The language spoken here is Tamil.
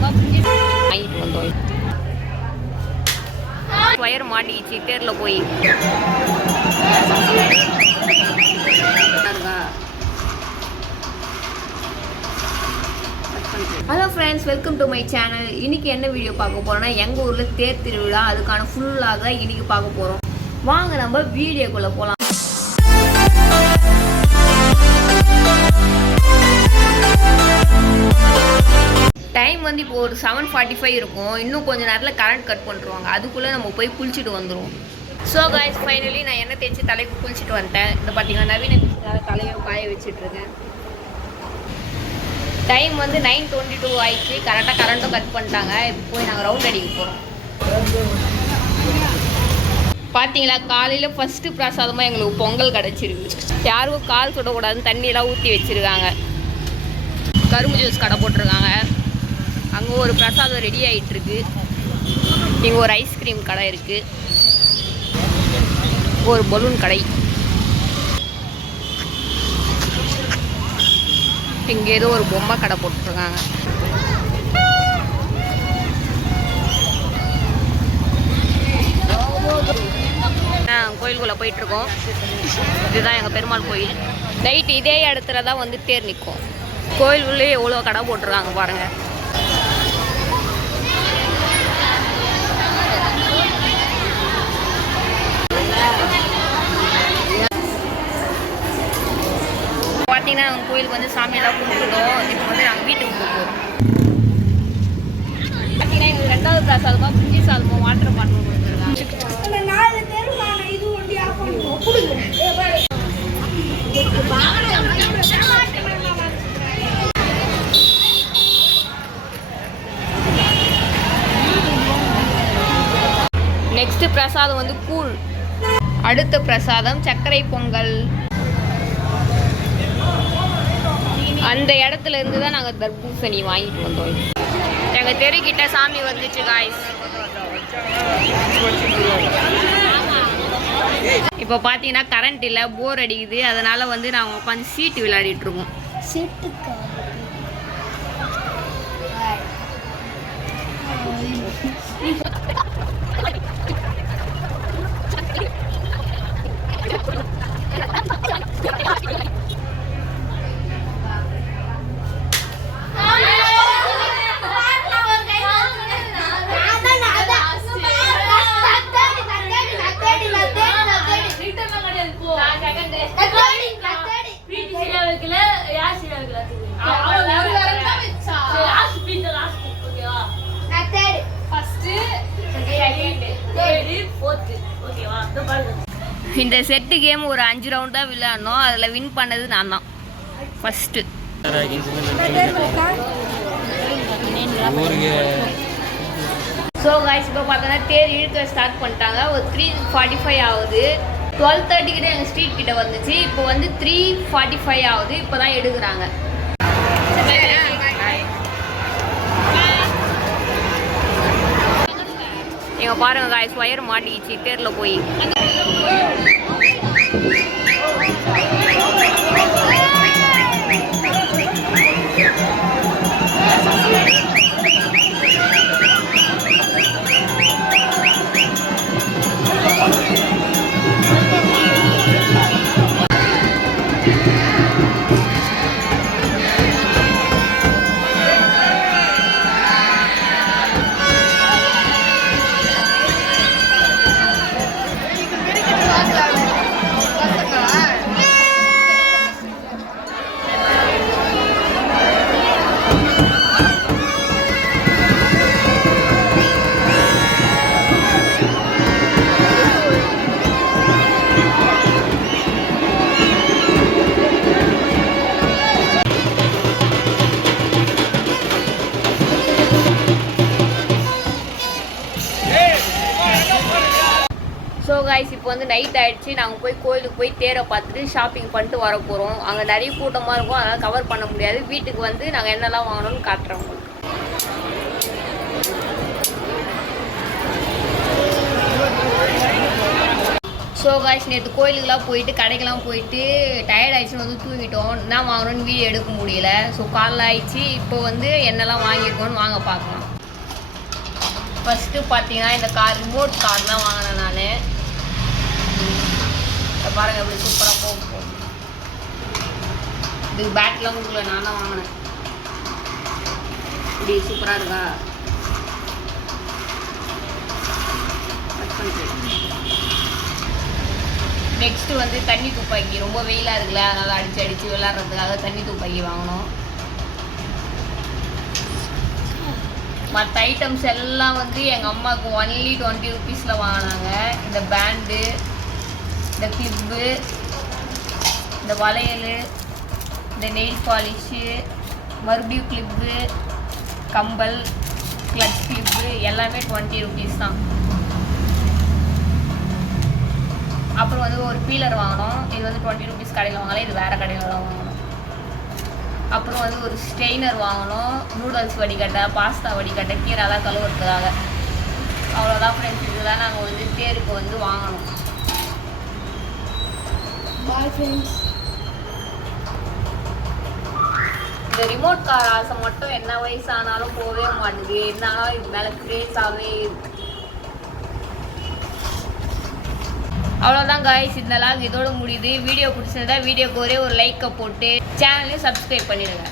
வாங்கிட்டு வந்தோம். ஒயர் மாட்டிக்கிச்சு தேரில் போய். Hello friends, welcome to my channel. இன்றைக்கி என்ன வீடியோ பார்க்க போகிறோன்னா, எங்கள் ஊரில் தேர் திருவிழா, அதுக்கான ஃபுல்லாக இன்றைக்கி பார்க்க போகிறோம். வாங்க நம்ம வீடியோக்குள்ளே போகலாம். டைம் வந்து இப்போ ஒரு 7:45 இருக்கும். இன்னும் கொஞ்சம் நேரத்தில் கரண்ட் கட் பண்ணிருவாங்க. அதுக்குள்ளே நம்ம போய் குளிச்சுட்டு வந்துடுவோம். ஸோ காய்ஸ், ஃபைனலி நான் எண்ணெய் தேய்ச்சி தலைக்கு குளிச்சுட்டு வந்துட்டேன். இந்த பார்த்தீங்கன்னா நவீன தலையை காய வச்சுட்ருக்கேன். டைம் வந்து 9:22 ஆயிடுச்சு. கரெக்டாக கரண்ட்டும் கட் பண்ணிட்டாங்க. இப்போ போய் நாங்கள் ரவுண்ட் அடிக்க போகிறோம். பார்த்தீங்களா, காலையில் ஃபஸ்ட்டு பிரசாதமாக எங்களுக்கு பொங்கல் கிடச்சிருக்கு. யாருக்கும் கால் சுடக்கூடாதுன்னு தண்ணியெல்லாம் ஊற்றி வச்சுருக்காங்க. கரும்பு ஜூஸ் கடை போட்டிருக்காங்க. அங்கே ஒரு பிரசாதம் ரெடி ஆகிட்டுருக்கு. இங்கே ஒரு ஐஸ்கிரீம் கடை இருக்குது. ஒரு பலூன் கடை. இங்கே ஏதோ ஒரு பொம்மை கடை போட்டுருக்காங்க. கோயிலுக்குள்ளே போயிட்டுருக்கோம். இதுதான் எங்கள் பெருமாள் கோயில். நைட்டு இதே இடத்துல தான் வந்து தேர் நிற்கும். கோயிலுக்குள்ளே எவ்வளோ கடை போட்டிருக்காங்க பாருங்கள். பார்த்தீங்கன்னா நம்ம கோயிலுக்கு வந்து சாமியெல்லாம் கும்பிட்டுட்டோம். இப்போ வந்து நாங்கள் வீட்டுக்கு போகிறோம். பார்த்தீங்கன்னா எங்களுக்கு 2வது பிரசாதமாக குஞ்சி சாதமும் வாட்டர் பாட்டிலும் கொடுத்துருக்காங்க. நெக்ஸ்ட் பிரசாதம் வந்து கூழ். அடுத்த பிரசாதம் சர்க்கரை பொங்கல். அந்த இடத்துல இருந்து தான் நாங்கள் தர்பூசணி வாங்கிட்டு வந்தோம். எங்கள் தெருக்கிட்ட சாமி வந்துச்சு காய்ஸ். இப்போ பார்த்தீங்கன்னா கரண்ட் இல்லை, போர் அடிக்குது. அதனால் வந்து நாங்கள் உட்காந்து சீட்டு விளையாடிட்டுருக்கோம். இந்த செட்டு கேம் ஒரு 5 ரவுண்ட் தான் விளையாடணும். அதில் வின் பண்ணது நான் தான் ஃபஸ்ட்டு. ஸோ காய்ஸ், இப்போ பார்த்தோன்னா தேர் இழுக்க ஸ்டார்ட் பண்ணிட்டாங்க. ஒரு 3:45 ஆகுது. 12:30 கிட்ட எங்கள் ஸ்ட்ரீட் கிட்ட வந்துச்சு. இப்போ வந்து 3:45 ஆகுது. இப்போ தான் எடுக்கிறாங்க. இங்கே பாருங்க காய்ஸ், ஒயர் மாட்டிக்கிச்சு தேரில் போய். ஸோ காய்ஸ், இப்போ வந்து நைட் ஆகிடுச்சு. நாங்கள் போய் கோயிலுக்கு போய் தேரை பார்த்துட்டு ஷாப்பிங் பண்ணிட்டு வர போகிறோம். அங்கே நிறைய கூட்டமாக இருக்கும், அதனால் கவர் பண்ண முடியாது. வீட்டுக்கு வந்து நாங்கள் என்னெல்லாம் வாங்கணும்னு காட்டுறோம் உங்களுக்கு. ஸோ காய்ஸ் நேற்று கோயிலுக்கெலாம் போயிட்டு கடைக்கெல்லாம் போயிட்டு டயர்ட் ஆகிடுச்சுன்னு வந்து தூங்கிட்டோம். என்ன வாங்கணும்னு வீடியோ எடுக்க முடியல. ஸோ காலைல ஆயிடுச்சு. இப்போ வந்து என்னெல்லாம் வாங்கியிருக்கோன்னு வாங்க பார்க்கலாம். ஃபஸ்ட்டு பார்த்தீங்கன்னா இந்த ரிமோட் கார் தான் வாங்கினேன் நான். பாருங்கள் எப்படி சூப்பராக போகும். இது பேட்லாம் கொடுக்கல, நான் தான் வாங்கினேன். இப்படி சூப்பராக இருக்கா? நெக்ஸ்ட்டு வந்து தண்ணி துப்பாக்கி. ரொம்ப வெயிலாக இருக்குல்ல, அதனால் அடித்து விளாட்றதுக்காக தண்ணி துப்பாக்கி வாங்கினோம். மற்ற ஐட்டம்ஸ் எல்லாம் வந்து எங்கள் அம்மாவுக்கு ஒன்லி 20 rupees வாங்கினாங்க. இந்த பேண்டு, இந்த கிளிப்பு, இந்த வளையல், இந்த நெயில் பாலிஷு, மறுபடியும் கிளிப்பு, கம்பல், கிளச் கிளிப்பு எல்லாமே 20 rupees தான். அப்புறம் வந்து ஒரு பீலர் வாங்கினோம். இது வந்து 20 rupees கடையில் வாங்கலாம், இது வேறு கடையில் தான் வாங்கணும். அப்புறம் வந்து ஒரு ஸ்ட்ரெயினர் வாங்கினோம். நூடுல்ஸ் வடிகட்டை, பாஸ்தா வடிகட்டை, கீரைலாம் கழுவுறதுக்காக. அவ்வளோதான் ஃப்ரெண்ட்ஸ். இதுதான் நாங்கள் வந்து தேருக்கு வந்து வாங்கணும். Bye friends. இந்த ரிமோட் கார் ஆசை மட்டும் என்ன வயசானாலும் போகவே மாட்டேங்குது. என்னாலும் இது மேலே கிரேஸாகவே இருக்கு. அவ்வளோதான் காய்ஸ், இந்த லாக் இதோட முடியுது. வீடியோ பிடிச்சிருந்தா வீடியோக்கு ஒரே ஒரு லைக்கை போட்டு சேனலையும் சப்ஸ்கிரைப் பண்ணிடுங்க.